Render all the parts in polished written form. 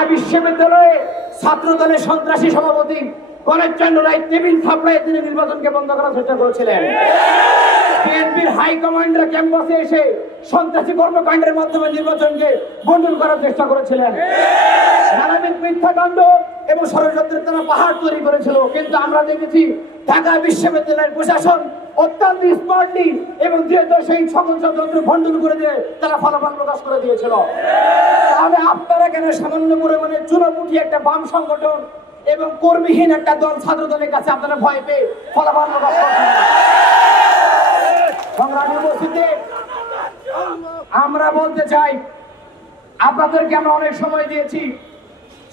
ঢাকা বিশ্ববিদ্যালয়ে ছাত্র দলের সন্ত্রাসী সভাপতি গণেশচন্দ্র রায় টেবিল থাপড়ায় তিনি নির্বাচনকে বন্ধ করার চেষ্টা করেছিলেন। বিএনপির হাইকমান্ডার ক্যাম্পাসে এসে সন্ত্রাসী কর্মকাণ্ডের মাধ্যমে নির্বাচনকে বন্ধ করার চেষ্টা করেছিলেন। নানাবিধ মিথ্যাকাণ্ড এবং ষড়যন্ত্রের তারা পাহাড় তৈরি করেছিল, কিন্তু আমরা দেখেছি ঢাকা বিশ্ববিদ্যালয়ের প্রশাসন অত্যন্ত স্মার্টলি এবং সেই সকল ষড়যন্ত্র ভণ্ডুল করে দিয়ে তারা ফলাফল প্রকাশ করে দিয়েছিল। তাহলে আপনারা কেন সামান্য পরিমাণে চুনোপুটি একটা বাম সংগঠন এবং কর্মীহীন একটা দল ছাত্র দলের কাছে আপনারা ভয় পেয়ে ফলাফল প্রকাশ করছেন? সংগ্রামী উপস্থিতি, আমরা বলতে চাই আপনাদেরকে আমরা অনেক সময় দিয়েছি,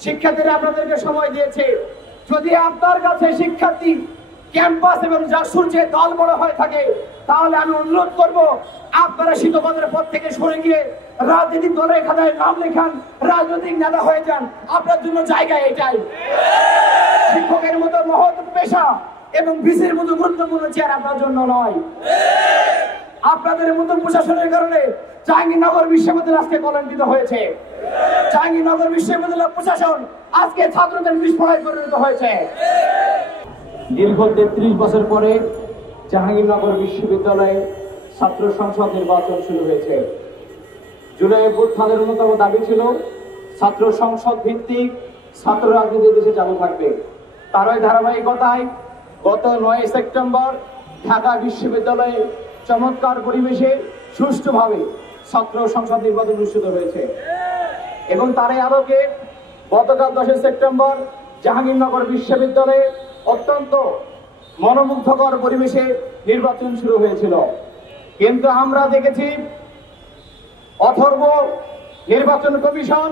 শিক্ষার্থীরা আপনাদেরকে সময় দিয়েছে। যদি আপনার কাছে শিক্ষার্থী ক্যাম্পাস এবং জাসুর যে দল বড় হয়ে থাকে, তাহলে আমি অনুরোধ করব আপনারা শীতপদের পর থেকে সরে গিয়ে রাজনৈতিক দলের খাতায় নাম লেখান, রাজনৈতিক নেতা হয়ে যান। আপনার জন্য জায়গা এটাই। শিক্ষকের মতো মহৎ পেশা এবং ভিসির মতো গুরুত্বপূর্ণ চেয়ার আপনার জন্য নয়। আপনাদের মতো প্রশাসনের কারণে জাহাঙ্গীরনগর বিশ্ববিদ্যালয় আজকে কলঙ্কিত হয়েছে। জাহাঙ্গীরনগর বিশ্ববিদ্যালয় প্রশাসন আজকে ছাত্রদের বিস্ফোরণে পরিণত হয়েছে। দীর্ঘ 33 বছর পরে জাহাঙ্গীরনগর বিশ্ববিদ্যালয়ে ছাত্র সংসদ নির্বাচন শুরু হয়েছে। জুলাই অভ্যুত্থানের অন্যতম দাবি ছিল ছাত্র সংসদ ভিত্তিক ছাত্র রাজনীতি দেশে চালু থাকবে। তারই ধারাবাহিকতায় গত 9 সেপ্টেম্বর ঢাকা বিশ্ববিদ্যালয়ে চমৎকার পরিবেশে সুষ্ঠুভাবে ছাত্র সংসদ নির্বাচন অনুষ্ঠিত হয়েছে এবং তারই আলোকে গতকাল 10 সেপ্টেম্বর জাহাঙ্গীরনগর বিশ্ববিদ্যালয়ে অত্যন্ত মনোমুগ্ধকর পরিবেশে নির্বাচন শুরু হয়েছিল। কিন্তু আমরা দেখেছি অথর্ব নির্বাচন কমিশন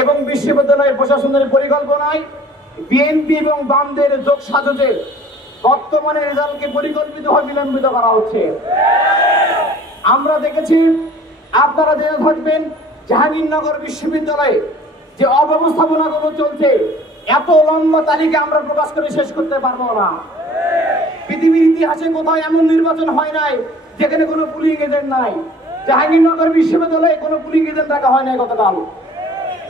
এবং বিশ্ববিদ্যালয়ের প্রশাসনের পরিকল্পনায় বিএনপি এবং বামদের যোগ সাজসে বর্তমানে রেজাল্টকে পরিকল্পিতভাবে বিলম্বিত করা হচ্ছে। আমরা দেখেছি, আপনারা জেনে থাকবেন, জাহাঙ্গীরনগর বিশ্ববিদ্যালয়ে যে অব্যবস্থাপনাগুলো চলছে, এত লম্বা তালিকা আমরা প্রকাশ করে শেষ করতে পারবো না। পৃথিবীর ইতিহাসে কোথাও এমন নির্বাচন হয় নাই যেখানে কোনো পুলিং এজেন্ট নাই। জাহাঙ্গীরনগর বিশ্ববিদ্যালয়ে কোনো পুলিং এজেন্ট রাখা হয় নাই। গতকাল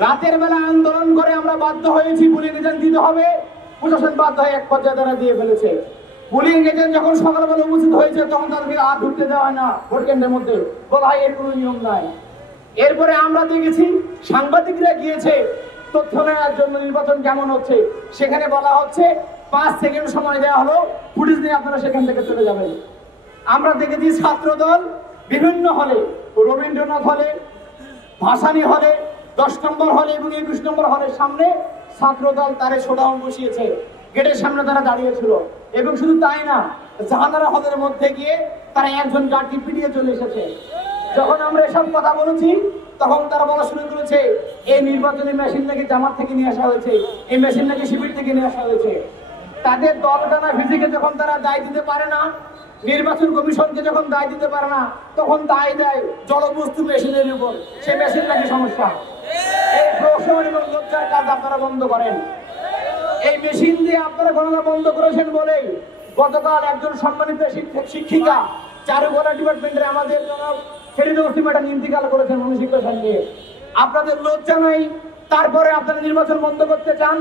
রাতের বেলা আন্দোলন করে আমরা বাধ্য হয়েছি পুলিং এজেন্ট দিতে হবে, প্রশাসন বাধ্য হয়ে এক পর্যায়ে তারা দিয়ে ফেলেছে। পুলিং এজেন্ট যখন সকালবেলা উপস্থিত হয়েছে তখন তাদেরকে আর ঢুকতে দেওয়া হয় না ভোট কেন্দ্রের মধ্যে, বলা হয় এর কোনো নিয়ম নাই। এরপরে আমরা দেখেছি সাংবাদিকরা গিয়েছে তথ্য নেওয়ার জন্য নির্বাচন কেমন হচ্ছে, সেখানে বলা হচ্ছে 5 সেকেন্ড সময় দেওয়া হলো, ফুটেজ নিয়ে আপনারা সেখান থেকে চলে যাবেন। আমরা দেখেছি ছাত্র দল বিভিন্ন হলে, রবীন্দ্রনাথ হলে, ভাসানী হলে, 10 নম্বর হলে এবং 21 নম্বর হলের সামনে ছাত্র দল তারে শোডাউন বসিয়েছে। গেটের সামনে তারা দাঁড়িয়েছিল এবং শুধু তাই না, জাহানারা হলের মধ্যে গিয়ে তারা একজন গার্ডকে পিটিয়ে চলে এসেছে। যখন আমরা এসব কথা বলেছি তখন তারা বলা শুরু করেছে এই নির্বাচনী মেশিন নাকি জামাত থেকে নিয়ে আসা হয়েছে, এই মেশিন নাকি শিবির থেকে নিয়ে আসা হয়েছে। তাদের দল টানা ভিজিকে যখন তারা দায় দিতে পারে না, নির্বাচন কমিশনকে যখন দায় দিতে পারে না, তখন দায় দেয় জড়বস্তু মেশিনের উপর, সেই মেশিন নাকি সমস্যা। এই প্রশ্ন এবং লজ্জার কাজ আপনারা বন্ধ করেন। এই মেশিন দিয়ে আপনারা গণনা বন্ধ করেছেন বলেই গতকাল একজন সম্মানিত শিক্ষিকা চারুকলা ডিপার্টমেন্টের আমাদের ফেরিদৌসী ম্যাডাম ইন্তিকাল করেছেন মানসিক পেশা নিয়ে। আপনাদের লজ্জা নাই, তারপরে আপনারা নির্বাচন বন্ধ করতে চান।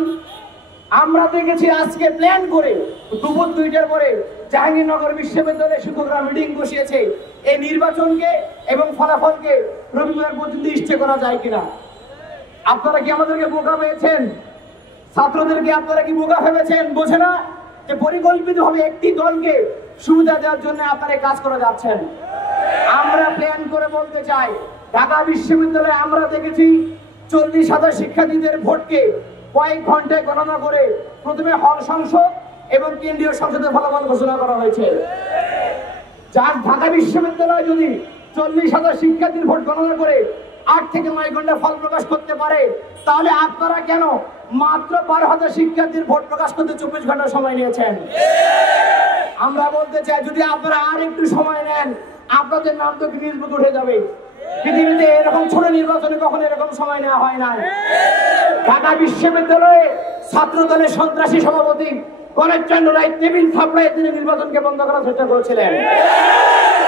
আমরা দেখেছি আজকে প্ল্যান করে দুপুর 2টার পরে জাহাঙ্গীরনগর বিশ্ববিদ্যালয়ে শিক্ষকরা মিটিং বসিয়েছে এই নির্বাচনকে এবং ফলাফলকে রবিবার পর্যন্ত স্টে করা যায় কিনা। আপনারা কি আমাদেরকে বোকা পেয়েছেন? ছাত্রদেরকে আপনারা কি বোকা ভেবেছেন? বোঝে না যে পরিকল্পিতভাবে একটি দলকে সুবিধা দেওয়ার জন্য আপনারা কাজ করে যাচ্ছেন। আমরা প্ল্যান করে বলতে চাই, ঢাকা বিশ্ববিদ্যালয়ে আমরা দেখেছি 40,000 শিক্ষার্থীদের ভোটকে কয়েক ঘন্টায় গণনা করে প্রথমে হল সংসদ এবং কেন্দ্রীয় সংসদের ফলাফল ঘোষণা করা হয়েছে। যার ঢাকা বিশ্ববিদ্যালয় যদি 40,000 শিক্ষার্থীর ভোট গণনা করে 8 থেকে 9 ঘন্টা ফল প্রকাশ করতে পারে, তাহলে আপনারা কেন মাত্র 12,000 শিক্ষার্থীর ভোট প্রকাশ করতে 24 ঘন্টা সময় নিয়েছেন? আমরা বলতে চাই, যদি আপনারা আর একটু সময় নেন, আপনাদের নাম তো গিনেস বুকে উঠে যাবে। পৃথিবীতে এরকম ছোট নির্বাচনে কখনো এরকম সময় নেওয়া হয় না। ঢাকা বিশ্ববিদ্যালয়ে ছাত্র দলের সন্ত্রাসী সভাপতি গণেশচন্দ্র রায় টেবিল থাপড়ায় তিনি নির্বাচনকে বন্ধ করার চেষ্টা করেছিলেন।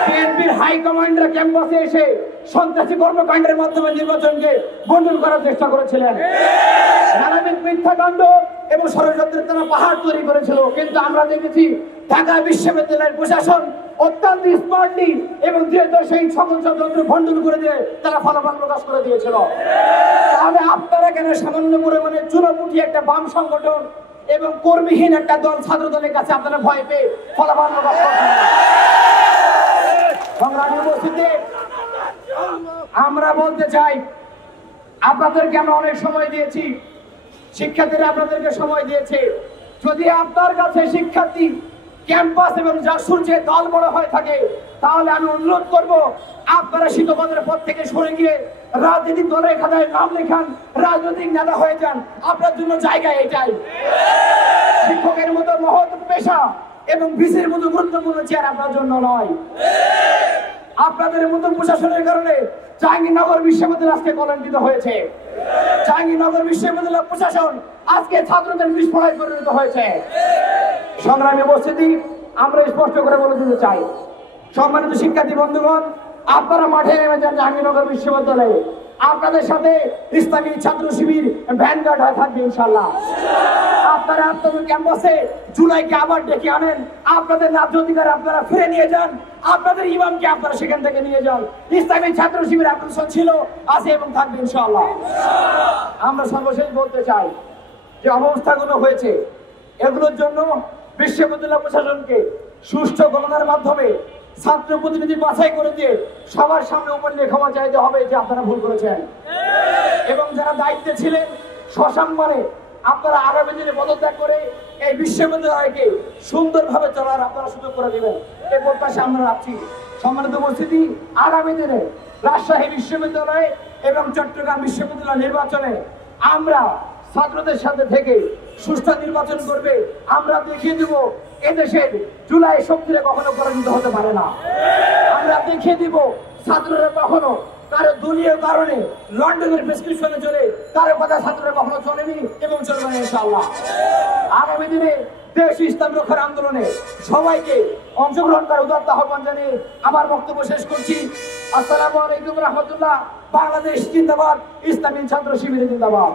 বিএনপির হাইকমান্ডার ক্যাম্পাসে এসে সন্ত্রাসী কর্মকাণ্ডের মাধ্যমে নির্বাচনকে বন্ধ করার চেষ্টা করেছিলেন। নানাবিধ মিথ্যাকাণ্ড এবং ষড়যন্ত্রের তারা পাহাড় তৈরি করেছিল, কিন্তু আমরা দেখেছি ঢাকা বিশ্ববিদ্যালয়ের প্রশাসন অত্যন্ত স্মার্টলি এবং সেই সকল যন্ত্র ভণ্ডুল করে দিয়ে তারা ফলাফল প্রকাশ করে দিয়েছিল। তাহলে আপনারা কেন সামান্য পরিমাণে চুনোপুটি একটা বাম সংগঠন এবং কর্মীহীন একটা দল ছাত্র দলের কাছে আপনারা ভয় পেয়ে ফলাফল প্রকাশ করছেন? সংগ্রামী উপস্থিতি, আমরা বলতে চাই আপনাদেরকে আমরা অনেক সময় দিয়েছি, শিক্ষার্থীরা আপনাদেরকে সময় দিয়েছে। যদি আপনার কাছে শিক্ষার্থী ক্যাম্পাস এবং জাসুর যে দল বড় হয়ে থাকে, তাহলে আমি অনুরোধ করব আপনারা শীতপদের পদ থেকে সরে গিয়ে রাজনৈতিক দলের খাতায় নাম লেখান, রাজনৈতিক নেতা হয়ে যান। আপনার জন্য জায়গা এটাই। শিক্ষকের মতো মহৎ পেশা এবং ভিসির মতো গুরুত্বপূর্ণ চেয়ার আপনার জন্য নয়। আপনাদের মতো প্রশাসনের কারণে জাহাঙ্গীরনগর বিশ্ববিদ্যালয় আজকে কলঙ্কিত হয়েছে। জাহাঙ্গীরনগর বিশ্ববিদ্যালয় প্রশাসন আজকে ছাত্রদের বিস্ফোরণে পরিণত হয়েছে। সংগ্রামী উপস্থিতি, আমরা স্পষ্ট করে বলে দিতে চাই, সম্মানিত শিক্ষার্থী বন্ধুগণ, আপনারা মাঠে নেমে যান জাহাঙ্গীরনগর বিশ্ববিদ্যালয়ে। আপনাদের সাথে ইসলামী ছাত্র শিবির ভ্যানগার্ড হয়ে থাকবে ইনশাআল্লাহ। আপনারা আপনাদের ক্যাম্পাসে জুলাইকে আবার ডেকে আনেন, আপনাদের ন্যায্য অধিকার আপনারা ফিরে নিয়ে যান, আপনাদের ইমামকে আপনারা সেখান থেকে নিয়ে যান। ইসলামী ছাত্র শিবির আপনার ছিল, আছে এবং থাকবে ইনশাআল্লাহ। আমরা সর্বশেষ বলতে চাই যে অবস্থাগুলো হয়েছে, এগুলোর জন্য বিশ্ববিদ্যালয় প্রশাসনকে সুষ্ঠু গণনার মাধ্যমে ছাত্র প্রতিনিধি বাছাই করে দিয়ে সবার সামনে উপর নিয়ে ক্ষমা চাইতে হবে যে আপনারা ভুল করেছেন, এবং যারা দায়িত্বে ছিলেন সসম্মানে আপনারা আগামী দিনে পদত্যাগ করে এই বিশ্ববিদ্যালয়কে সুন্দরভাবে চলার আপনারা সুযোগ করে দিবেন, এই প্রত্যাশা আমরা রাখছি। সম্মানিত উপস্থিতি, আগামী দিনে রাজশাহী বিশ্ববিদ্যালয় এবং চট্টগ্রাম বিশ্ববিদ্যালয় নির্বাচনে আমরা ছাত্রদের সাথে থেকে সুষ্ঠু নির্বাচন করবে। আমরা দেখিয়ে দিব এদেশের জুলাই শক্তিরা কখনো পরাজিত হতে পারে না। আমরা দেখিয়ে দিব ছাত্ররা কখনো কারো দলীয় কারণে লন্ডনের প্রেসক্রিপশনে চলে কারো কথা ছাত্ররা কখনো চলেনি এবং চলবে না ইনশাআল্লাহ। আগামী দিনে দেশ ইসলাম রক্ষার আন্দোলনে সবাইকে অংশগ্রহণ করার উদাত্ত আহ্বান জানিয়ে আমার বক্তব্য শেষ করছি। আসসালামু আলাইকুম রহমতুল্লাহ। বাংলাদেশ জিন্দাবাদ, ইসলামী ছাত্র শিবির জিন্দাবাদ।